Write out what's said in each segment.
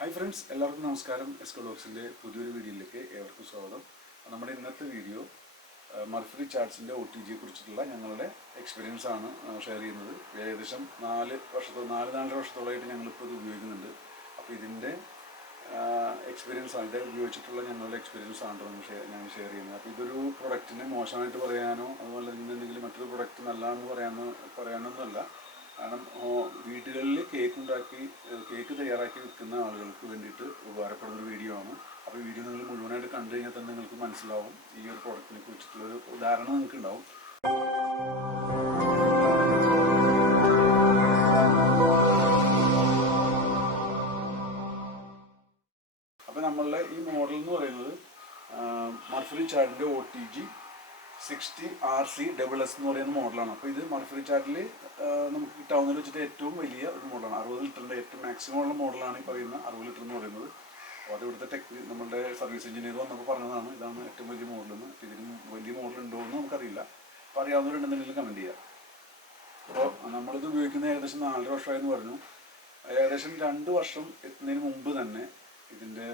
Hi friends എല്ലാവർക്കും നമസ്കാരം. എസ്കോ ഡോക്സിന്റെ പുതിയൊരു വീഡിയോയിലേക്ക് ഏവർക്കും സ്വാഗതം. നമ്മുടെ ഇന്നത്തെ വീഡിയോ മർഫറി ചാർട്സിന്റെ ഒ ടി ജിയെ കുറിച്ചിട്ടുള്ള ഞങ്ങളുടെ എക്സ്പീരിയൻസ് ആണ് ഷെയർ ചെയ്യുന്നത്. ഏകദേശം നാല് വർഷത്തോ നാല് നാലര വർഷത്തോളമായിട്ട് ഞങ്ങളിപ്പോൾ ഇത് ഉപയോഗിക്കുന്നുണ്ട്. അപ്പോൾ ഇതിന്റെ എക്സ്പീരിയൻസ് ആണ് ഇത് ഉപയോഗിച്ചിട്ടുള്ള ഞങ്ങളുടെ എക്സ്പീരിയൻസ് ആണ് ഞങ്ങൾ ഷെയർ ചെയ്യുന്നത്. അപ്പോൾ ഇതൊരു പ്രൊഡക്റ്റിനെ മോശമായിട്ട് പറയാനോ അതുപോലെ ഇന്നെന്തെങ്കിലും മറ്റൊരു പ്രൊഡക്റ്റ് നല്ലതാണെന്ന് പറയാനോ പറയാനൊന്നുമല്ല. കാരണം വീടുകളിൽ കേക്ക് ഉണ്ടാക്കി കേക്ക് തയ്യാറാക്കി വിൽക്കുന്ന ആളുകൾക്ക് വേണ്ടിയിട്ട് ഉപകാരപ്പെടുന്ന ഒരു വീഡിയോ ആണ്. അപ്പോൾ ഈ വീഡിയോ നിങ്ങൾ മുഴുവനായിട്ട് കണ്ടു കഴിഞ്ഞാൽ തന്നെ നിങ്ങൾക്ക് മനസ്സിലാവും. ഈ ഒരു പ്രോഡക്റ്റിനെ കുറിച്ചിട്ടുള്ള ഒരു ഉദാഹരണം നിങ്ങൾക്ക് ഉണ്ടാവും അപ്പോൾ നമ്മളുടെ ഈ മോഡൽ എന്ന് പറയുന്നത് Murphy ചാടിന്റെ O T G sixty R C double S എന്ന് പറയുന്ന മോഡലാണ് അപ്പോൾ ഇത് മർഫറി ചാർട്ടിൽ നമുക്ക് കിട്ടാവുന്നതിൽ വെച്ചിട്ട് ഏറ്റവും വലിയ ഒരു മോഡലാണ് അറുപത് ലിറ്ററിന്റെ ഏറ്റവും മാക്സിമം ഉള്ള മോഡലാണ് ഈ പറയുന്ന അറുപത് ലിറ്റർ എന്ന് പറയുന്നത്. അപ്പോൾ അത് ഇവിടുത്തെ ടെക് നമ്മുടെ സർവീസ് എഞ്ചിനീയർ വന്നപ്പോൾ പറഞ്ഞതാണ് ഇതാണ് ഏറ്റവും വലിയ മോഡൽ മോഡലെന്ന് ഇതിന് വലിയ മോഡൽ ഉണ്ടോ എന്ന് നമുക്കറിയില്ല. അപ്പോൾ അറിയാവുന്നവരുണ്ടെന്നുണ്ടെങ്കിൽ കമന്റ് ചെയ്യാം. അപ്പോൾ നമ്മളിത് ഉപയോഗിക്കുന്ന ഏകദേശം നാലര വർഷമായെന്ന് പറഞ്ഞു. ഏകദേശം രണ്ട് വർഷം എത്തുന്നതിന് മുമ്പ് തന്നെ ഇതിന്റെ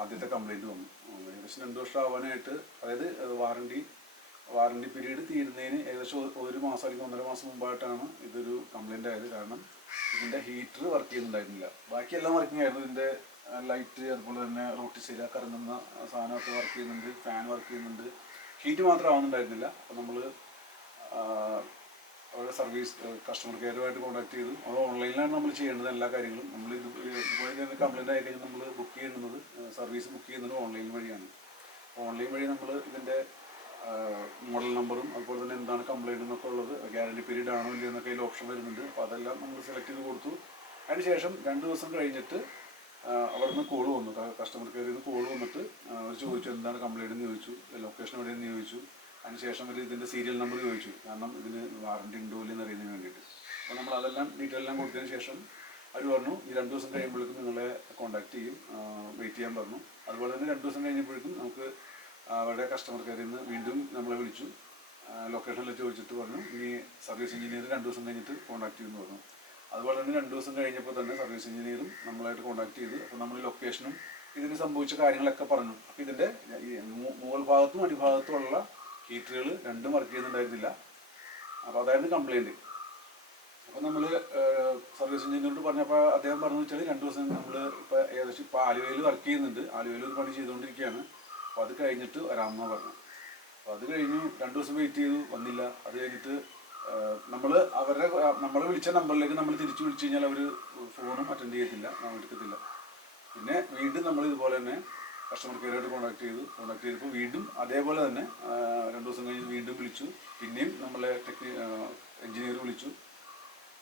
ആദ്യത്തെ കംപ്ലൈന്റ് വന്നു. ഏകദേശം രണ്ട് വർഷം ആവാനായിട്ട് അതായത് വാറണ്ടി വാറണ്ടി പീരീഡ് തീരുന്നതിന് ഏകദേശം ഒരു മാസം അല്ലെങ്കിൽ ഒന്നര മാസം മുമ്പായിട്ടാണ് ഇതൊരു കംപ്ലൈന്റ് ആയത്. കാരണം ഇതിന്റെ ഹീറ്റർ വർക്ക് ചെയ്യുന്നുണ്ടായിരുന്നില്ല ബാക്കിയെല്ലാം വർക്കിംഗ് ആയിരുന്നു. ഇതിന്റെ ലൈറ്റ് അതുപോലെ തന്നെ റോട്ടിസൈല കറങ്ങുന്ന സാധനമൊക്കെ വർക്ക് ചെയ്യുന്നുണ്ട് ഫാൻ വർക്ക് ചെയ്യുന്നുണ്ട്. ഹീറ്റ് മാത്രം ആവുന്നുണ്ടായിരുന്നില്ല. അപ്പോൾ നമ്മൾ അവരുടെ സർവീസ് കസ്റ്റമർ കെയറുമായിട്ട് കോൺടാക്ട് ചെയ്തു അത് ഓൺലൈനിലാണ് നമ്മൾ ചെയ്യേണ്ടത് എല്ലാ കാര്യങ്ങളും. നമ്മൾ ഇത് ഇതുപോലെ തന്നെ കംപ്ലൈന്റ് ആയി കഴിഞ്ഞാൽ നമ്മൾ ബുക്ക് ചെയ്യേണ്ടത് സർവീസ് ബുക്ക് ചെയ്യുന്നത് ഓൺലൈൻ വഴിയാണ്. ഓൺലൈൻ വഴി നമ്മൾ ഇതിന്റെ മോഡൽ നമ്പറും അതുപോലെ തന്നെ എന്താണ് കംപ്ലൈന്റ് എന്നൊക്കെ ഉള്ളത് ഗ്യാരണ്ടി പീരീഡ് ആണോ ഇല്ലയോ എന്നൊക്കെ അതിൽ ഓപ്ഷൻ വരുന്നുണ്ട്. അപ്പോൾ അതെല്ലാം നമ്മൾ സെലക്ട് ചെയ്ത് കൊടുത്തു. അതിനുശേഷം രണ്ട് ദിവസം കഴിഞ്ഞിട്ട് അവിടെ നിന്ന് കോൾ വന്നു. കസ്റ്റമർ കെയറിൽ നിന്ന് കോൾ വന്നിട്ട് അവർ ചോദിച്ചു എന്താണ് കംപ്ലൈന്റ് എന്ന് ചോദിച്ചു ലൊക്കേഷൻ എവിടെയെന്ന് ചോദിച്ചു. അതിനുശേഷം ഒരു ഇതിന്റെ സീരിയൽ നമ്പർ ചോദിച്ചു. കാരണം ഇതിന് വാറണ്ടി ഉണ്ടോ ഇല്ലെന്ന് അറിയുന്നതിന് വേണ്ടിയിട്ട്. അപ്പോൾ നമ്മൾ അതെല്ലാം ഡീറ്റെയിൽ എല്ലാം കൊടുത്തതിന് ശേഷം അവർ പറഞ്ഞു ഈ രണ്ട് ദിവസം കഴിയുമ്പോഴേക്കും നിങ്ങളെ കോൺടാക്ട് ചെയ്യും. വെയിറ്റ് ചെയ്യാൻ പറഞ്ഞു. അതുപോലെ തന്നെ രണ്ട് ദിവസം കഴിഞ്ഞപ്പോഴേക്കും നമുക്ക് അവരുടെ കസ്റ്റമർ കെയറിൽ നിന്ന് വീണ്ടും നമ്മളെ വിളിച്ചു. ലൊക്കേഷനിൽ ചോദിച്ചിട്ട് പറഞ്ഞു ഇനി സർവീസ് എഞ്ചിനീയർ രണ്ട് ദിവസം കഴിഞ്ഞിട്ട് കോൺടാക്ട് ചെയ്യുമെന്ന് പറഞ്ഞു. അതുപോലെ തന്നെ രണ്ട് ദിവസം കഴിഞ്ഞപ്പോൾ തന്നെ സർവീസ് എഞ്ചിനീയറും നമ്മളായിട്ട് കോൺടാക്ട് ചെയ്ത് അപ്പോൾ നമ്മൾ ലൊക്കേഷനും ഇതിന് സംഭവിച്ച കാര്യങ്ങളൊക്കെ പറഞ്ഞു. അപ്പോൾ ഇതിന്റെ മുകൾ ഭാഗത്തും അടിഭാഗത്തുമുള്ള ഹീറ്ററുകൾ രണ്ടും വർക്ക് ചെയ്യുന്നുണ്ടായിരുന്നില്ല. അപ്പോൾ അതായിരുന്നു കംപ്ലൈന്റ് അപ്പോൾ നമ്മൾ സർവീസ് എഞ്ചിനീയറോട് പറഞ്ഞപ്പോൾ അദ്ദേഹം പറഞ്ഞു വെച്ചാൽ രണ്ട് ദിവസം നമ്മൾ ഇപ്പോൾ ഏകദേശം ഇപ്പോൾ ആലുവയിൽ വർക്ക് ചെയ്യുന്നുണ്ട്. ആലുവയിൽ ഒരു പണി ചെയ്തുകൊണ്ടിരിക്കുകയാണ് അപ്പോൾ അത് കഴിഞ്ഞിട്ട് വരാമെന്നാണ് പറഞ്ഞു അപ്പോൾ അത് കഴിഞ്ഞു രണ്ട് ദിവസം വെയിറ്റ് ചെയ്തു വന്നില്ല. അത് കഴിഞ്ഞിട്ട് നമ്മൾ അവരുടെ നമ്മൾ വിളിച്ച നമ്പറിലേക്ക് നമ്മൾ തിരിച്ചു വിളിച്ചു കഴിഞ്ഞാൽ അവർ ഫോണും അറ്റൻഡ് ചെയ്യത്തില്ല നമ്മൾ എടുക്കത്തില്ല. പിന്നെ വീണ്ടും നമ്മൾ ഇതുപോലെ തന്നെ കസ്റ്റമർ കെയറായിട്ട് കോൺടാക്ട് ചെയ്തു. കോൺടാക്ട് ചെയ്തപ്പോൾ വീണ്ടും അതേപോലെ തന്നെ രണ്ടു ദിവസം കഴിഞ്ഞ് വീണ്ടും വിളിച്ചു. പിന്നെയും നമ്മളെ ടെക്നി എഞ്ചിനീയർ വിളിച്ചു.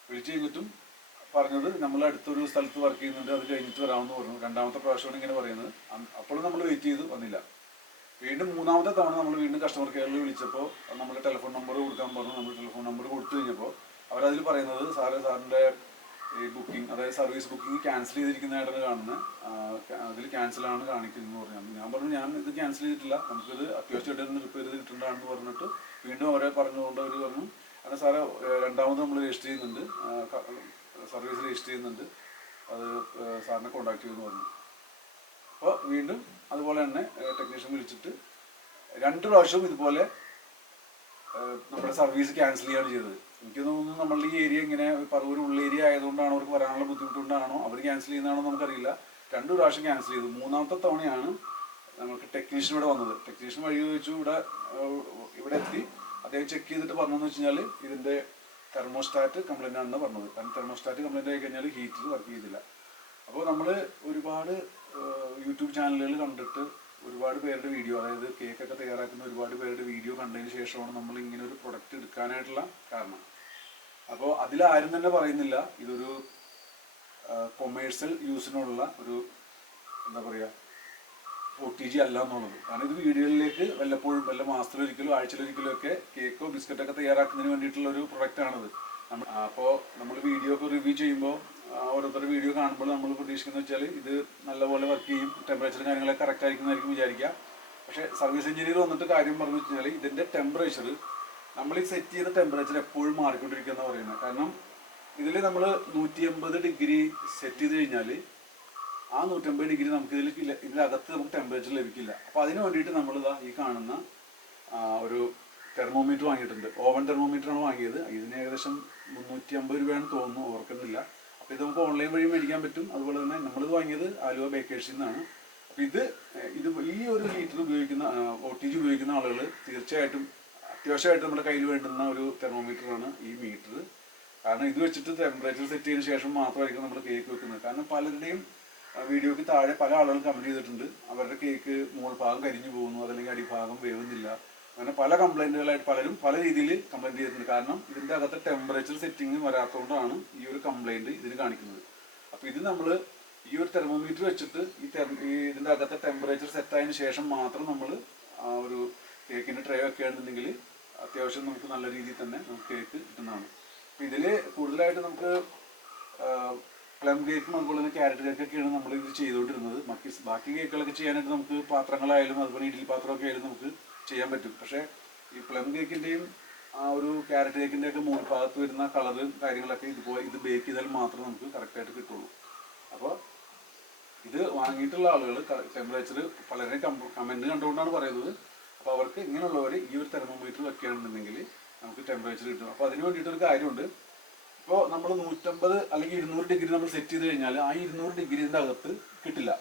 വിളിച്ചു കഴിഞ്ഞിട്ടും പറഞ്ഞത് നമ്മൾ അടുത്തൊരു സ്ഥലത്ത് വർക്ക് ചെയ്യുന്നുണ്ട് അത് കഴിഞ്ഞിട്ട് വരാമെന്ന് പറഞ്ഞു. രണ്ടാമത്തെ പ്രാവശ്യമാണ് ഇങ്ങനെ പറയുന്നത്. അപ്പോഴും നമ്മൾ വെയിറ്റ് ചെയ്തു വന്നില്ല. വീണ്ടും മൂന്നാമത്തെ തവണ നമ്മൾ വീണ്ടും കസ്റ്റമർ കെയറിൽ വിളിച്ചപ്പോൾ നമ്മൾ ടെലിഫോൺ നമ്പർ കൊടുക്കാൻ പറഞ്ഞു. നമ്മൾ ടെലിഫോൺ നമ്പർ കൊടുത്തു കഴിഞ്ഞപ്പോൾ അവരതിൽ പറയുന്നത് സാറ് സാറിന്റെ ഈ ബുക്കിംഗ് അതായത് സർവീസ് ബുക്കിംഗ് ക്യാൻസൽ ചെയ്തിരിക്കുന്നതായിട്ടാണ് കാണുന്നത് അതിൽ ക്യാൻസലാണ് കാണിക്കുന്നത് പറഞ്ഞു. ഞാൻ പറഞ്ഞു ഞാൻ ഇത് ക്യാൻസൽ ചെയ്തിട്ടില്ല. നമുക്കിത് അത്യാവശ്യമായിട്ട് റിപ്പയർ ചെയ്ത് കിട്ടേണ്ടതാണെന്ന് പറഞ്ഞിട്ട് വീണ്ടും അവരെ പറഞ്ഞുകൊണ്ട് അവർ പറഞ്ഞു അങ്ങനെ സാറേ രണ്ടാമത് നമ്മൾ രജിസ്റ്റർ ചെയ്യുന്നുണ്ട്. സർവീസ് രജിസ്റ്റർ ചെയ്യുന്നുണ്ട്. അത് സാറിനെ കോണ്ടാക്ട് ചെയ്യുമെന്ന് പറഞ്ഞു. അപ്പോൾ വീണ്ടും അതുപോലെ തന്നെ ടെക്നീഷ്യൻ വിളിച്ചിട്ട് രണ്ട് പ്രാവശ്യവും ഇതുപോലെ നമ്മുടെ സർവീസ് ക്യാൻസൽ ചെയ്യാണ് ചെയ്തത്. എനിക്ക് തോന്നുന്നു നമ്മളുടെ ഈ ഏരിയ ഇങ്ങനെ പറവൂർ ഉള്ള ഏരിയ ആയതുകൊണ്ടാണോ അവർക്ക് വരാനുള്ള ബുദ്ധിമുട്ട് കൊണ്ടാണോ അവർ ക്യാൻസൽ ചെയ്യുന്നതാണോ നമുക്കറിയില്ല. രണ്ട് പ്രാവശ്യം ക്യാൻസൽ ചെയ്തു. മൂന്നാമത്തെ തവണയാണ് നമുക്ക് ടെക്നീഷ്യൻ ഇവിടെ വന്നത്. ടെക്നീഷ്യൻ വഴി ചോദിച്ചു ഇവിടെ ഇവിടെ എത്തി. അദ്ദേഹം ചെക്ക് ചെയ്തിട്ട് പറഞ്ഞതെന്ന് വെച്ച് കഴിഞ്ഞാൽ ഇതിന്റെ തെർമോസ്റ്റാറ്റ് കംപ്ലൈന്റ് ആണെന്ന് പറഞ്ഞത്. കാരണം തെർമോസ്റ്റാറ്റ് കംപ്ലൈന്റ് ആയി കഴിഞ്ഞാൽ ഹീറ്റർ വർക്ക് ചെയ്തില്ല. അപ്പോൾ നമ്മൾ ഒരുപാട് യൂട്യൂബ് ചാനലുകൾ കണ്ടിട്ട് ഒരുപാട് പേരുടെ വീഡിയോ അതായത് കേക്കൊക്കെ തയ്യാറാക്കുന്ന ഒരുപാട് പേരുടെ വീഡിയോ കണ്ടതിന് ശേഷമാണ് നമ്മൾ ഇങ്ങനെ ഒരു പ്രൊഡക്റ്റ് എടുക്കാനായിട്ടുള്ള കാരണം. അപ്പോൾ അതിലാരും തന്നെ പറയുന്നില്ല. ഇതൊരു കൊമേഴ്സ്യൽ യൂസിനുള്ള ഒരു എന്താ പറയുക ഒ ടി ജി അല്ല എന്നുള്ളത്. കാരണം ഇത് വീടുകളിലേക്ക് വല്ലപ്പോഴും വല്ല മാസത്തിലൊരിക്കലും ആഴ്ചയിലൊരിക്കലും ഒക്കെ കേക്കോ ബിസ്ക്കറ്റൊക്കെ തയ്യാറാക്കുന്നതിന് വേണ്ടിയിട്ടുള്ള ഒരു പ്രൊഡക്റ്റാണിത്. നമ്മൾ അപ്പോൾ നമ്മൾ വീഡിയോ ഒക്കെ റിവ്യൂ ചെയ്യുമ്പോൾ ഓരോരുത്തരുടെ വീഡിയോ കാണുമ്പോൾ നമ്മൾ പ്രതീക്ഷിക്കുന്നത് വെച്ചാൽ ഇത് നല്ലപോലെ വർക്ക് ചെയ്യും ടെമ്പറേച്ചർ കാര്യങ്ങളൊക്കെ കറക്റ്റ് ആയിരിക്കുന്നതായിരിക്കും വിചാരിക്കുക. പക്ഷേ സർവീസ് എഞ്ചിനീയർ വന്നിട്ട് കാര്യം പറഞ്ഞു വെച്ചാൽ ഇതിന്റെ ടെമ്പറേച്ചർ നമ്മൾ ഈ സെറ്റ് ചെയ്ത ടെമ്പറേച്ചർ എപ്പോഴും മാറിക്കൊണ്ടിരിക്കുക എന്ന് പറയുന്നത്. കാരണം ഇതിൽ നമ്മൾ നൂറ്റി എൺപത് ഡിഗ്രി സെറ്റ് ചെയ്ത് കഴിഞ്ഞാൽ ആ നൂറ്റമ്പത് ഡിഗ്രി നമുക്ക് ഇതിൽ ഇതിനകത്ത് നമുക്ക് ടെമ്പറേച്ചർ ലഭിക്കില്ല. അപ്പോൾ അതിന് വേണ്ടിയിട്ട് നമ്മൾ ഇതാ ഈ കാണുന്ന ഒരു തെർമോമീറ്റർ വാങ്ങിയിട്ടുണ്ട്. ഓവൻ തെർമോമീറ്റർ ആണ് വാങ്ങിയത്. ഇതിന് ഏകദേശം മുന്നൂറ്റി അമ്പത് രൂപയാണ് തോന്നുന്നു ഓർക്കുന്നില്ല. അപ്പോൾ ഇത് നമുക്ക് ഓൺലൈൻ വഴി മേടിക്കാൻ പറ്റും. അതുപോലെ തന്നെ നമ്മളിത് വാങ്ങിയത് ആലുവ ബേക്കേഴ്സിൽ നിന്നാണ്. അപ്പോൾ ഇത് ഇത് ഈ ഒരു ഹീറ്റർ ഉപയോഗിക്കുന്ന ഒ ഉപയോഗിക്കുന്ന ആളുകൾ തീർച്ചയായിട്ടും അത്യാവശ്യമായിട്ട് നമ്മുടെ കയ്യിൽ വേണ്ടുന്ന ഒരു തെർമോമീറ്ററാണ് ഈ മീറ്റർ കാരണം ഇത് വെച്ചിട്ട് ടെമ്പറേച്ചർ സെറ്റ് ചെയ്തതിനു ശേഷം മാത്രമായിരിക്കും നമ്മൾ കേക്ക് വെക്കുന്നത്. കാരണം പലരുടെയും വീഡിയോയ്ക്ക് താഴെ പല ആളുകൾ കമന്റ് ചെയ്തിട്ടുണ്ട്. അവരുടെ കേക്ക് മുകൾ ഭാഗം കരിഞ്ഞു പോകുന്നു അതല്ലെങ്കിൽ അടിഭാഗം വേവുന്നില്ല. അങ്ങനെ പല കംപ്ലൈന്റുകളായിട്ട് പലരും പല രീതിയിൽ കംപ്ലൈന്റ് ചെയ്തിട്ടുണ്ട്. കാരണം ഇതിന്റെ അകത്തെ ടെമ്പറേച്ചർ സെറ്റിംഗ് വരാത്തതുകൊണ്ടാണ് ഈ ഒരു കംപ്ലൈന്റ് ഇതിന് കാണിക്കുന്നത്. അപ്പോൾ ഇത് നമ്മൾ ഈ ഒരു തെർമോമീറ്റർ വെച്ചിട്ട് ഈ ഈ ഇതിന്റെ അകത്തെ ടെമ്പറേച്ചർ സെറ്റ് ആയതിനു ശേഷം മാത്രം നമ്മൾ ആ ഒരു കേക്കിന്റെ ട്രേ വെക്കുകയാണെന്നുണ്ടെങ്കിൽ അത്യാവശ്യം നമുക്ക് നല്ല രീതിയിൽ തന്നെ നമുക്ക് കേക്ക് കിട്ടുന്നതാണ്. അപ്പം ഇതിൽ കൂടുതലായിട്ട് നമുക്ക് പ്ലം കേക്കും അതുപോലെ തന്നെ ക്യാരറ്റ് കേക്കൊക്കെയാണ് നമ്മൾ ഇത് ചെയ്തുകൊണ്ടിരുന്നത്. ബാക്കി ബാക്കി കേക്കുകളൊക്കെ ചെയ്യാനായിട്ട് നമുക്ക് പാത്രങ്ങളായാലും അതുപോലെ ഇഡ്ഡലി പാത്രമൊക്കെ ആയാലും നമുക്ക് ചെയ്യാൻ പറ്റും. പക്ഷേ ഈ പ്ലം കേക്കിന്റെയും ആ ഒരു ക്യാരറ്റ് കേക്കിന്റെ ഒക്കെ ഭാഗത്ത് വരുന്ന കളറും കാര്യങ്ങളൊക്കെ ഇതുപോലെ ഇത് ബേക്ക് ചെയ്താൽ മാത്രം നമുക്ക് കറക്റ്റായിട്ട് കിട്ടുള്ളൂ. അപ്പോൾ ഇത് വാങ്ങിയിട്ടുള്ള ആളുകൾ ടെമ്പറേച്ചർ വളരെ കമന്റ് കണ്ടുകൊണ്ടാണ് പറയുന്നത്. അപ്പോൾ അവർക്ക് ഇങ്ങനെയുള്ളവർ ഈ ഒരു തെർമോമീറ്റർ വെക്കുകയാണെന്നുണ്ടെങ്കിൽ നമുക്ക് ടെമ്പറേച്ചർ കിട്ടും. അപ്പോൾ അതിന് വേണ്ടിയിട്ട് ഒരു കാര്യമുണ്ട്. ഇപ്പോൾ നമ്മൾ നൂറ്റമ്പത് അല്ലെങ്കിൽ ഇരുന്നൂറ് ഡിഗ്രി നമ്മൾ സെറ്റ് ചെയ്ത് കഴിഞ്ഞാൽ ആ ഇരുന്നൂറ് ഡിഗ്രീന്റെ അകത്ത് കിട്ടില്ല.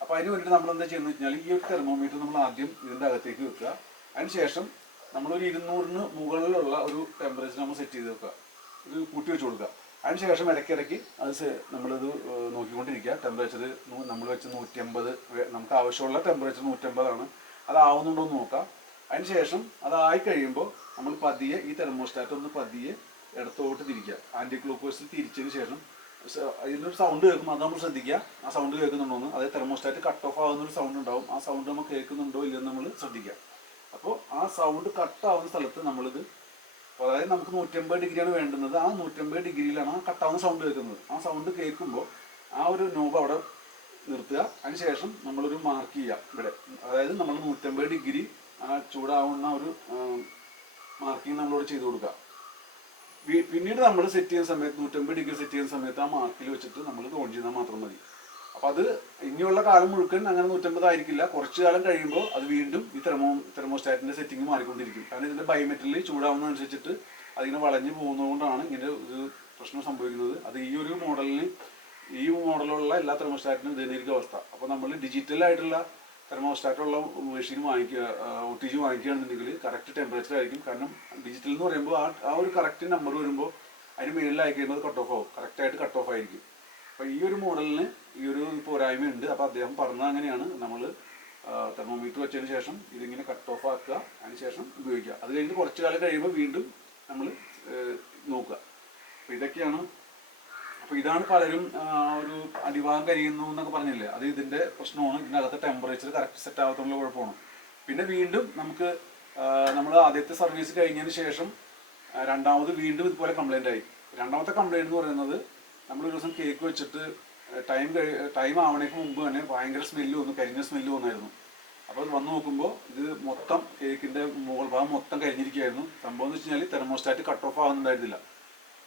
അപ്പോൾ അതിന് വേണ്ടിയിട്ട് നമ്മൾ എന്താ ചെയ്യുന്നത് വെച്ചാൽ ഈ ഒരു തെർമോമീറ്റർ നമ്മൾ ആദ്യം ഇതിന്റെ അകത്തേക്ക് വെക്കുക. അതിനുശേഷം നമ്മളൊരു ഇരുന്നൂറിന് മുകളിലുള്ള ഒരു ടെമ്പറേച്ചർ നമ്മൾ സെറ്റ് ചെയ്ത് വെക്കുക. ഇത് കൂട്ടി വെച്ച് കൊടുക്കുക. അതിനുശേഷം ഇടയ്ക്കിടയ്ക്ക് അത് നമ്മളിത് നോക്കിക്കൊണ്ടിരിക്കുക. ടെമ്പറേച്ചർ നമ്മൾ വെച്ച് നൂറ്റമ്പത് നമുക്ക് ആവശ്യമുള്ള ടെമ്പറേച്ചർ നൂറ്റമ്പതാണ്. അതാവുന്നുണ്ടോ എന്ന് നോക്കാം. അതിനുശേഷം അതായി കഴിയുമ്പോൾ നമ്മൾ പതിയെ ഈ തെർമോസ്റ്റാറ്റ് ഒന്ന് പതിയെ ഇടത്തോട്ട് തിരിക്കുക. ആന്റി ഗ്ലൂക്കോസിൽ തിരിച്ചതിന് ശേഷം ഇതിനൊരു സൗണ്ട് കേൾക്കും അത് നമ്മൾ ശ്രദ്ധിക്കുക. ആ സൗണ്ട് കേൾക്കുന്നുണ്ടോ എന്ന്. അതായത് തെർമോസ്റ്റാറ്റ് കട്ട് ഓഫ് ആകുന്ന ഒരു സൗണ്ട് ഉണ്ടാവും. ആ സൗണ്ട് നമ്മൾ കേൾക്കുന്നുണ്ടോ ഇല്ലെന്ന് നമ്മൾ ശ്രദ്ധിക്കുക. അപ്പോൾ ആ സൗണ്ട് കട്ട് ആവുന്ന സ്ഥലത്ത് നമ്മളിത് അതായത് നമുക്ക് നൂറ്റമ്പത് ഡിഗ്രിയാണ് വേണ്ടുന്നത്. ആ നൂറ്റമ്പത് ഡിഗ്രിയിലാണ് ആ കട്ടാവുന്ന സൗണ്ട് കേൾക്കുന്നത്. ആ സൗണ്ട് കേൾക്കുമ്പോൾ ആ ഒരു നോബ് അവിടെ നിർത്തുക. അതിനുശേഷം നമ്മളൊരു മാർക്ക് ചെയ്യുക. ഇവിടെ. അതായത് നമ്മൾ നൂറ്റമ്പത് ഡിഗ്രി ആ ചൂടാവുന്ന ഒരു മാർക്കിങ് നമ്മളോട് ചെയ്തു കൊടുക്കുക. പിന്നീട് നമ്മൾ സെറ്റ് ചെയ്യുന്ന സമയത്ത് നൂറ്റമ്പത് ഡിഗ്രി സെറ്റ് ചെയ്യുന്ന സമയത്ത് ആ മാർക്കിൽ വെച്ചിട്ട് നമ്മൾ ഓൺ ചെയ്താൽ മാത്രം മതി. അപ്പം അത് ഇനിയുള്ള കാലം മുഴുക്കൻ അങ്ങനെ നൂറ്റമ്പത് ആയിരിക്കില്ല. കുറച്ചു കാലം കഴിയുമ്പോൾ അത് വീണ്ടും ഈ തെർമോ തെർമോസ്റ്റാറ്റിന്റെ സെറ്റിംഗ് മാറിക്കൊണ്ടിരിക്കും. കാരണം ഇതിന്റെ ബയോമെറ്ററിൽ ചൂടാവുന്നതനുസരിച്ചിട്ട് അതിങ്ങനെ വളഞ്ഞു പോകുന്നതുകൊണ്ടാണ് ഇങ്ങനെ ഒരു പ്രശ്നം സംഭവിക്കുന്നത്. അത് ഈ ഒരു മോഡലിന് ഈ മോഡലുള്ള എല്ലാ തെർമോസ്റ്റാറ്റിനും ഇതായിരിക്കും അവസ്ഥ. അപ്പോൾ നമ്മൾ ഡിജിറ്റലായിട്ടുള്ള തെർമോസ്റ്റാറ്റുള്ള മെഷീൻ വാങ്ങിക്കുക ഒട്ടിച്ച് വാങ്ങിക്കുകയാണെന്നുണ്ടെങ്കിൽ കറക്റ്റ് ടെമ്പറേച്ചർ ആയിരിക്കും. കാരണം ഡിജിറ്റൽ എന്ന് പറയുമ്പോൾ ആ ആ ഒരു കറക്റ്റ് നമ്പർ വരുമ്പോൾ അതിന് മുകളിലായി കഴിയുമ്പോൾ കട്ട് ഓഫ് ആവും. കറക്റ്റായിട്ട് കട്ട് ഓഫ് ആയിരിക്കും. അപ്പോൾ ഈ ഒരു മോഡലിന് ഈ ഒരു പോരായ്മ ഉണ്ട്. അപ്പോൾ അദ്ദേഹം പറഞ്ഞത് അങ്ങനെയാണ്. നമ്മൾ തെർമോമീറ്റർ വെച്ചതിന് ശേഷം ഇതിങ്ങനെ കട്ട് ഓഫ് ആക്കുക. അതിന് ശേഷം ഉപയോഗിക്കുക. അത് കഴിഞ്ഞ് കുറച്ച് കാലം കഴിയുമ്പോൾ വീണ്ടും നമ്മൾ നോക്കുക. അപ്പോൾ ഇതൊക്കെയാണ് അപ്പോൾ ഇതാണ് പലരും ഒരു അടിഭാഗം കരിയുന്നു എന്നൊക്കെ പറഞ്ഞില്ലേ? അത് ഇതിന്റെ പ്രശ്നമാണ്. ഇതിനകത്ത് ടെമ്പറേച്ചർ കറക്റ്റ് സെറ്റ് ആവാത്തുള്ള കുഴപ്പമാണ്. പിന്നെ വീണ്ടും നമുക്ക് നമ്മൾ ആദ്യത്തെ സർവീസ് കഴിഞ്ഞതിന് ശേഷം രണ്ടാമത് വീണ്ടും ഇതുപോലെ കംപ്ലൈന്റ് ആയി. രണ്ടാമത്തെ കംപ്ലൈന്റ് എന്ന് പറയുന്നത് നമ്മൾ ഒരു ദിവസം കേക്ക് വെച്ചിട്ട് ടൈം ടൈം ആവണേക്ക് മുമ്പ് തന്നെ ഭയങ്കര സ്മെല്ല് വന്നു കരിഞ്ഞ സ്മെല്ല് വന്നായിരുന്നു. അപ്പോൾ വന്നു നോക്കുമ്പോൾ ഇത് മൊത്തം കേക്കിന്റെ മുകൾ ഭാഗം മൊത്തം കരിഞ്ഞിരിക്കുകയായിരുന്നു. സംഭവം എന്ന് വെച്ച് കഴിഞ്ഞാൽ തെർമോസ്റ്റാറ്റ് കട്ട് ഓഫ് ആകുന്നുണ്ടായിരുന്നില്ല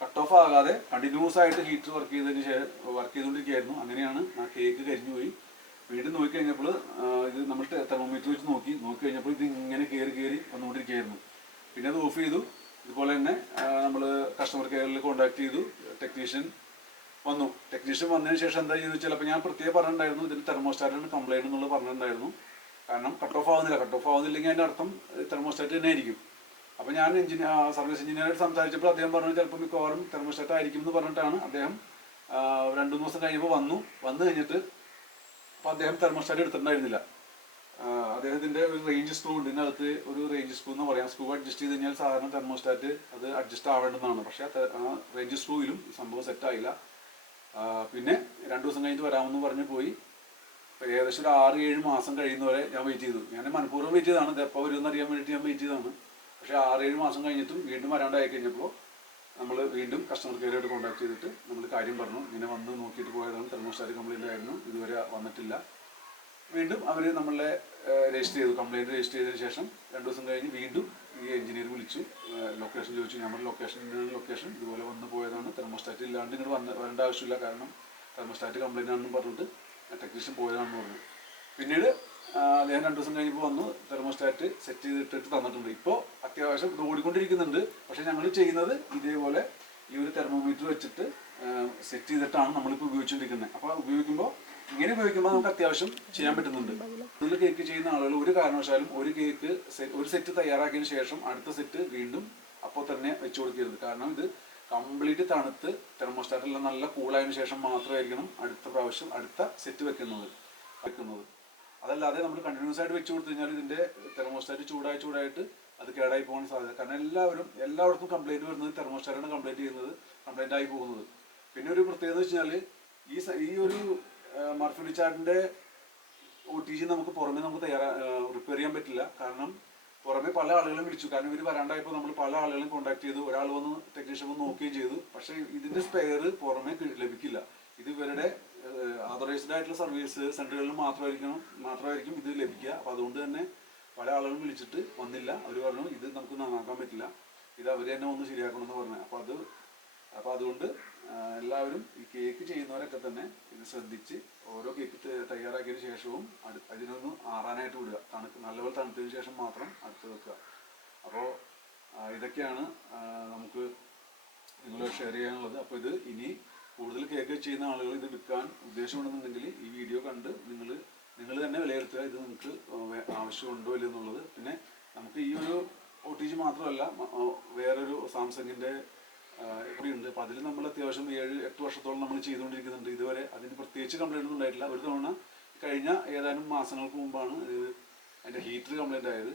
കട്ട് ഓഫ് ആകാതെ കണ്ടിന്യൂസ് ആയിട്ട് ഹീറ്റർ വർക്ക് ചെയ്തതിന് ശേഷം വർക്ക് ചെയ്തുകൊണ്ടിരിക്കുകയായിരുന്നു. അങ്ങനെയാണ് ആ കേക്ക് കരിഞ്ഞു പോയി. വീണ്ടും നോക്കി കഴിഞ്ഞപ്പോൾ ഇത് നമ്മൾ തെർമോമീറ്റർ വെച്ച് നോക്കി. നോക്കി കഴിഞ്ഞപ്പോൾ ഇത് ഇങ്ങനെ കയറി കയറി വന്നുകൊണ്ടിരിക്കുകയായിരുന്നു. പിന്നെ അത് ഓഫ് ചെയ്തു. ഇതുപോലെ തന്നെ നമ്മൾ കസ്റ്റമർ കെയറിൽ കോൺടാക്ട് ചെയ്തു. ടെക്നീഷ്യൻ വന്നു. ടെക്നീഷ്യൻ വന്നതിന് ശേഷം എന്താ ചെയ്യുന്നത് വെച്ചാൽ അപ്പോൾ ഞാൻ പ്രത്യേകം പറഞ്ഞിട്ടുണ്ടായിരുന്നു ഇതിന് തെർമോസ്റ്റാറ്റിന് കംപ്ലൈന്റ് എന്നുള്ളത് പറഞ്ഞിട്ടുണ്ടായിരുന്നു. കാരണം കട്ട് ഓഫ് ആവുന്നില്ല. കട്ട് ഓഫ് ആവുന്നില്ലെങ്കിൽ അതിന്റെ അർത്ഥം തെർമോസ്റ്റാറ്റ് തന്നെ ആയിരിക്കും. അപ്പോൾ ഞാൻ എഞ്ചിനീയർ സർവീസ് എഞ്ചിനീയറായിട്ട് സംസാരിച്ചപ്പോൾ അദ്ദേഹം പറഞ്ഞു ചിലപ്പോൾ മിക്കവാറും തെർമോസ്റ്റാറ്റ് ആയിരിക്കും എന്ന് പറഞ്ഞിട്ടാണ് അദ്ദേഹം രണ്ട് മൂന്ന് ദിവസം കഴിയുമ്പോൾ വന്നു. വന്നു കഴിഞ്ഞിട്ട് അപ്പോൾ അദ്ദേഹം തെർമോസ്റ്റാറ്റ് എടുത്തിട്ടുണ്ടായിരുന്നില്ല. അദ്ദേഹത്തിന്റെ ഒരു റേഞ്ച് സ്ക്രൂ ഉണ്ട്. ഇതിനകത്ത് ഒരു റേഞ്ച് സ്ക്രൂ എന്ന് പറയാം. സ്ക്രൂ അഡ്ജസ്റ്റ് ചെയ്ത് കഴിഞ്ഞാൽ സാധാരണ തെർമോസ്റ്റാറ്റ് അത് അഡ്ജസ്റ്റ് ആവേണ്ടതാണ്. പക്ഷേ ആ റേഞ്ച് സ്ക്രൂയിലും സംഭവം സെറ്റായില്ല പിന്നെ രണ്ടു ദിവസം കഴിഞ്ഞിട്ട് വരാമെന്ന് പറഞ്ഞ് പോയി. ഏകദേശം ഒരു ആറ് ഏഴ് മാസം കഴിയുന്നവരെ ഞാൻ വെയിറ്റ് ചെയ്തു. ഞാൻ മനഃപൂർവം വെയിറ്റ് ചെയ്താണ് ഇത് എപ്പോൾ വരുമെന്ന് അറിയാൻ വേണ്ടിയിട്ട് ഞാൻ വെയിറ്റ് ചെയ്തതാണ്. പക്ഷേ ആറേഴ് മാസം കഴിഞ്ഞിട്ടും വീണ്ടും വരാണ്ടായി കഴിഞ്ഞപ്പോൾ നമ്മൾ വീണ്ടും കസ്റ്റമർ കെയറായിട്ട് കോൺടാക്ട് ചെയ്തിട്ട് നമ്മൾ കാര്യം പറഞ്ഞു. ഇങ്ങനെ വന്ന് നോക്കിയിട്ട് പോയതാണ്. തെർമോസ്റ്റാറ്റ് കംപ്ലൈന്റ് ആയിരുന്നു. ഇതുവരെ വന്നിട്ടില്ല. വീണ്ടും അവർ നമ്മളെ രജിസ്റ്റർ ചെയ്തു. കംപ്ലൈന്റ് രജിസ്റ്റർ ചെയ്തതിന് ശേഷം രണ്ട് ദിവസം കഴിഞ്ഞ് വീണ്ടും ഈ എഞ്ചിനീയർ വിളിച്ചു. ലൊക്കേഷൻ ചോദിച്ചു. നമ്മുടെ ലൊക്കേഷൻ ലൊക്കേഷൻ ഇതുപോലെ വന്ന് പോയതാണ്. തെർമോസ്റ്റാറ്റ് ഇല്ലാണ്ട് ഇങ്ങോട്ട് വന്ന് വരേണ്ട ആവശ്യമില്ല. കാരണം തെർമോസ്റ്റാറ്റ് കംപ്ലൈന്റ് ആണെന്ന് പറഞ്ഞിട്ട് ടെക്നീഷ്യൻ പോയതാണെന്ന് പറഞ്ഞു. പിന്നീട് അദ്ദേഹം രണ്ടു ദിവസം കഴിഞ്ഞപ്പോൾ വന്നു. തെർമോസ്റ്റാറ്റ് സെറ്റ് ചെയ്തിട്ടിട്ട് തന്നിട്ടുണ്ട്. ഇപ്പോൾ അത്യാവശ്യം ഇത് ഓടിക്കൊണ്ടിരിക്കുന്നുണ്ട്. പക്ഷേ ഞങ്ങൾ ചെയ്യുന്നത് ഇതേപോലെ ഈ ഒരു തെർമോമീറ്റർ വെച്ചിട്ട് സെറ്റ് ചെയ്തിട്ടാണ് നമ്മളിപ്പോൾ ഉപയോഗിച്ചുകൊണ്ടിരിക്കുന്നത് അപ്പോൾ ഉപയോഗിക്കുമ്പോൾ ഇങ്ങനെ ഉപയോഗിക്കുമ്പോൾ നമുക്ക് അത്യാവശ്യം ചെയ്യാൻ പറ്റുന്നുണ്ട്. ഇതിൽ കേക്ക് ചെയ്യുന്ന ആളുകൾ ഒരു കാരണവശാലും ഒരു കേക്ക് ഒരു സെറ്റ് തയ്യാറാക്കിയതിന് ശേഷം അടുത്ത സെറ്റ് വീണ്ടും അപ്പോൾ തന്നെ വെച്ചു കൊടുക്കരുത്. കാരണം ഇത് കംപ്ലീറ്റ് തണുത്ത് തെർമോസ്റ്റാറ്റെല്ലാം നല്ല കൂളായതിനു ശേഷം മാത്രമായിരിക്കണം അടുത്ത പ്രാവശ്യം അടുത്ത സെറ്റ് വെക്കുന്നത്. വെക്കുന്നത്. അതല്ലാതെ നമ്മൾ കണ്ടിന്യൂസ് ആയിട്ട് വെച്ച് കൊടുത്തു കഴിഞ്ഞാൽ ഇതിന്റെ തെർമോസ്റ്റാറ്റ് ചൂടായി ചൂടായിട്ട് അത് കേടായി പോകാൻ സാധ്യത കാരണം എല്ലാവരും എല്ലായിടത്തും കംപ്ലൈന്റ് വരുന്നത് തെർമോസ്റ്റാറ്റാണ് കംപ്ലൈന്റ് ചെയ്യുന്നത് കംപ്ലൈന്റ് ആയി പോകുന്നത്. പിന്നെ ഒരു പ്രത്യേകത വെച്ച് വെച്ചാൽ ഈ ഈ ഒരു മർഫിഡി ചാർട്ടിന്റെ ഒ ടി ജി നമുക്ക് പുറമെ നമുക്ക് തയ്യാറാ റിപ്പയർ ചെയ്യാൻ പറ്റില്ല. കാരണം പുറമെ പല ആളുകളും വിളിച്ചു. കാരണം ഇവർ വരാണ്ടായപ്പോൾ നമ്മൾ പല ആളുകളും കോൺടാക്ട് ചെയ്തു. ഒരാൾ വന്ന് ടെക്നീഷ്യൻ വന്ന് നോക്കുകയും ചെയ്തു. പക്ഷേ ഇതിന്റെ സ്പെയർ പുറമെ ലഭിക്കില്ല. ഇത് ഇവരുടെ ഓതറൈസ്ഡ് ആയിട്ടുള്ള സർവീസ് സെന്ററുകളിൽ മാത്രമായിരിക്കണം മാത്രമായിരിക്കും ഇത് ലഭിക്കുക. അപ്പോൾ അതുകൊണ്ട് തന്നെ പല ആളുകളും വിളിച്ചിട്ട് വന്നില്ല. അവർ പറഞ്ഞു ഇത് നമുക്ക് നന്നാക്കാൻ പറ്റില്ല. ഇത് അവർ തന്നെ ഒന്ന് ശരിയാക്കണമെന്ന് പറഞ്ഞു. അപ്പോൾ അത് അപ്പോൾ അതുകൊണ്ട് എല്ലാവരും ഈ കേക്ക് ചെയ്യുന്നവരൊക്കെ തന്നെ ഇത് ശ്രദ്ധിച്ച് ഓരോ കേക്ക് തയ്യാറാക്കിയതിന് തയ്യാറാക്കിയതിനു ശേഷവും അടു അതിനൊന്ന് ആറാനായിട്ട് വിടുക. തണുക്ക് നല്ലപോലെ തണുത്തതിന് ശേഷം മാത്രം അടുത്ത് വെക്കുക. അപ്പോൾ ഇതൊക്കെയാണ് നമുക്ക് നിങ്ങൾ ഷെയർ ചെയ്യാനുള്ളത്. അപ്പോൾ ഇത് ഇനി കൂടുതൽ കേക്ക് ചെയ്യുന്ന ആളുകൾ ഇത് വിൽക്കാൻ ഉദ്ദേശമുണ്ടെന്നുണ്ടെങ്കിൽ ഈ വീഡിയോ കണ്ട് നിങ്ങൾ നിങ്ങൾ തന്നെ വിലയിരുത്തുക. ഇത് നിങ്ങൾക്ക് ആവശ്യമുണ്ടോ ഇല്ല എന്നുള്ളത്. പിന്നെ നമുക്ക് ഈ ഒരു ഒ ടി ജി മാത്രമല്ല വേറൊരു സാംസങ്ങിന്റെ ഇവിടെ ഉണ്ട്. അപ്പോൾ അതിൽ നമ്മൾ അത്യാവശ്യം ഏഴ് എട്ട് വർഷത്തോളം നമ്മൾ ചെയ്തുകൊണ്ടിരിക്കുന്നുണ്ട്. ഇതുവരെ അതിന് പ്രത്യേകിച്ച് കംപ്ലൈന്റ് ഒന്നും ഉണ്ടായിട്ടില്ല. ഒരു തവണ കഴിഞ്ഞ ഏതാനും മാസങ്ങൾക്ക് മുമ്പാണ് അതിന്റെ ഹീറ്റർ കംപ്ലൈന്റ് ആയത്.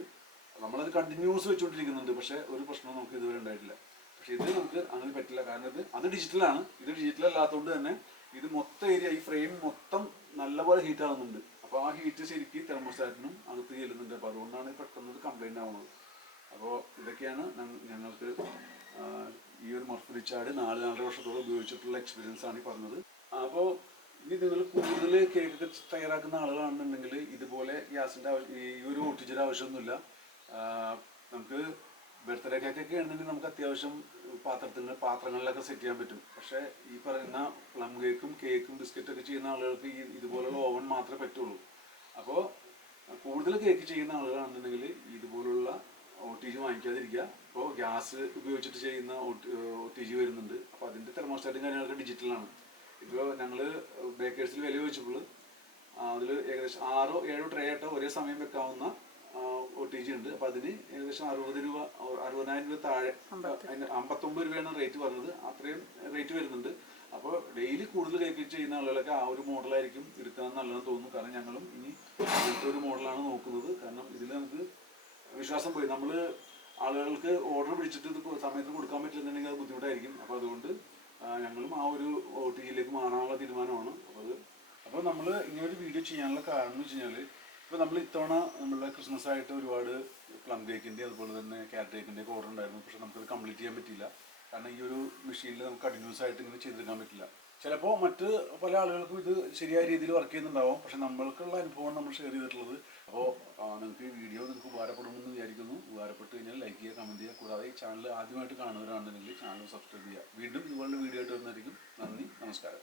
നമ്മളത് കണ്ടിന്യൂസ് വെച്ചുകൊണ്ടിരിക്കുന്നുണ്ട്. പക്ഷേ ഒരു പ്രശ്നവും നമുക്ക് ഇതുവരെ ഉണ്ടായിട്ടില്ല. പക്ഷേ ഇത് നമുക്ക് അങ്ങനെ പറ്റില്ല. കാരണം ഇത് അത് ഡിജിറ്റലാണ് ഇത് ഡിജിറ്റൽ അല്ലാത്തതുകൊണ്ട് തന്നെ ഇത് മൊത്തം ഏരിയ ഈ ഫ്രെയിം മൊത്തം നല്ലപോലെ ഹീറ്റ് ആവുന്നുണ്ട്. അപ്പോൾ ആ ഹീറ്റ് ശരിക്കും തെർമോസ്റ്റാറ്റിനും അകത്ത് ചെല്ലുന്നുണ്ട്. അപ്പോൾ അതുകൊണ്ടാണ് പെട്ടെന്ന് ഇത് കംപ്ലൈന്റ് ആവുന്നത്. അപ്പോൾ ഇതൊക്കെയാണ് ഞങ്ങ- ഞങ്ങൾക്ക് ഈ ഒരു മർഫ് റിച്ചാർഡ് നാല് നാലര വർഷത്തോളം ഉപയോഗിച്ചിട്ടുള്ള എക്സ്പീരിയൻസ് ആണ് ഈ പറഞ്ഞത്. അപ്പോൾ ഇനി നിങ്ങൾ കൂടുതൽ കേക്ക് തയ്യാറാക്കുന്ന ആളുകളാണെന്നുണ്ടെങ്കിൽ ഇതുപോലെ ഗ്യാസിന്റെ ഈ ഒരു ഒട്ടിച്ചിട്ട് ആവശ്യമൊന്നുമില്ല. നമുക്ക് ബർത്ത്ഡേ കേക്കൊക്കെ ആണെന്നുണ്ടെങ്കിൽ നമുക്ക് അത്യാവശ്യം പാത്രത്തിൽ പാത്രങ്ങളിലൊക്കെ സെറ്റ് ചെയ്യാൻ പറ്റും. പക്ഷേ ഈ പറയുന്ന പ്ലം കേക്കും കേക്കും ബിസ്ക്കറ്റൊക്കെ ചെയ്യുന്ന ആളുകൾക്ക് ഈ ഇതുപോലുള്ള ഓവൻ മാത്രമേ പറ്റുള്ളൂ. അപ്പോൾ കൂടുതൽ കേക്ക് ചെയ്യുന്ന ആളുകളാണെന്നുണ്ടെങ്കിൽ ഇതുപോലുള്ള ഒ ടി ജി വാങ്ങിക്കാതിരിക്കുക. ഇപ്പോൾ ഗ്യാസ് ഉപയോഗിച്ചിട്ട് ചെയ്യുന്ന ഒ ടി ജി വരുന്നുണ്ട്. അപ്പോൾ അതിന്റെ തെർമോസ്റ്റാറ്റും കാര്യങ്ങളൊക്കെ ഡിജിറ്റലാണ് ഇപ്പോൾ ഞങ്ങൾ ബേക്കേഴ്സിൽ വില ചോദിച്ചപ്പോൾ അതിൽ ഏകദേശം ആറോ ഏഴോ ട്രേ ആയിട്ടോ ഒരേ സമയം വെക്കാവുന്ന ഒ ടി ജി ഉണ്ട്. അപ്പോൾ അതിന് ഏകദേശം അറുപത് രൂപ അറുപതിനായിരം രൂപ താഴെ അതിന് അമ്പത്തൊമ്പത് രൂപയാണ് റേറ്റ് പറഞ്ഞത്. അത്രയും റേറ്റ് വരുന്നുണ്ട്. അപ്പോൾ ഡെയിലി കൂടുതൽ കേക്ക് ചെയ്യുന്ന ആളുകളൊക്കെ ആ ഒരു മോഡലായിരിക്കും എടുക്കാൻ നല്ലതെന്ന് തോന്നുന്നു. കാരണം ഞങ്ങളും ഇനി അങ്ങനത്തെ ഒരു മോഡലാണ് നോക്കുന്നത്. കാരണം ഇതിൽ നമുക്ക് വിശ്വാസം പോയി. നമ്മൾ ആളുകൾക്ക് ഓർഡർ പിടിച്ചിട്ട് ഇത് സമയത്ത് കൊടുക്കാൻ പറ്റില്ലെന്നുണ്ടെങ്കിൽ അത് ബുദ്ധിമുട്ടായിരിക്കും. അപ്പോൾ അതുകൊണ്ട് ഞങ്ങളും ആ ഒരു ഒ ടി ജിയിലേക്ക് മാറാനുള്ള തീരുമാനമാണ്. അപ്പോൾ അത് അപ്പോൾ നമ്മൾ ഇങ്ങനെ ഒരു വീഡിയോ ചെയ്യാനുള്ള കാരണം എന്ന് വെച്ച് കഴിഞ്ഞാൽ ഇപ്പോൾ നമ്മൾ ഇത്തവണ നമ്മളെ ക്രിസ്മസ് ആയിട്ട് ഒരുപാട് പ്ലം കേക്കിന്റെ അതുപോലെ തന്നെ ക്യാരറ്റ് കേക്കിന്റെ ഓർഡർ ഉണ്ടായിരുന്നു. പക്ഷെ നമുക്കത് കംപ്ലീറ്റ് ചെയ്യാൻ പറ്റിയില്ല. കാരണം ഈ ഒരു മെഷീനിൽ നമുക്ക് കണ്ടിന്യൂസ് ആയിട്ട് ഇങ്ങനെ ചെയ്തെടുക്കാൻ പറ്റില്ല. ചിലപ്പോൾ മറ്റ് പല ആളുകൾക്കും ഇത് ശരിയായ രീതിയിൽ വർക്ക് ചെയ്യുന്നുണ്ടാവും. പക്ഷെ നമ്മൾക്കുള്ള അനുഭവമാണ് നമ്മൾ ഷെയർ ചെയ്തിട്ടുള്ളത്. അപ്പോൾ നിങ്ങൾക്ക് ഈ വീഡിയോ നിങ്ങൾക്ക് ഉപകാരപ്പെടുമെന്ന് വിചാരിക്കുന്നു. ഉപകാരപ്പെട്ട് കഴിഞ്ഞാൽ ലൈക്ക് ചെയ്യുക കമന്റ് ചെയ്യുക. കൂടാതെ ഈ ചാനൽ ആദ്യമായിട്ട് കാണുന്നവരാണെന്നുണ്ടെങ്കിൽ ചാനൽ സബ്സ്ക്രൈബ് ചെയ്യുക. വീണ്ടും ഇതുപോലുള്ള വീഡിയോ ആയിട്ട് വന്നായിരിക്കും നന്ദി നമസ്കാരം.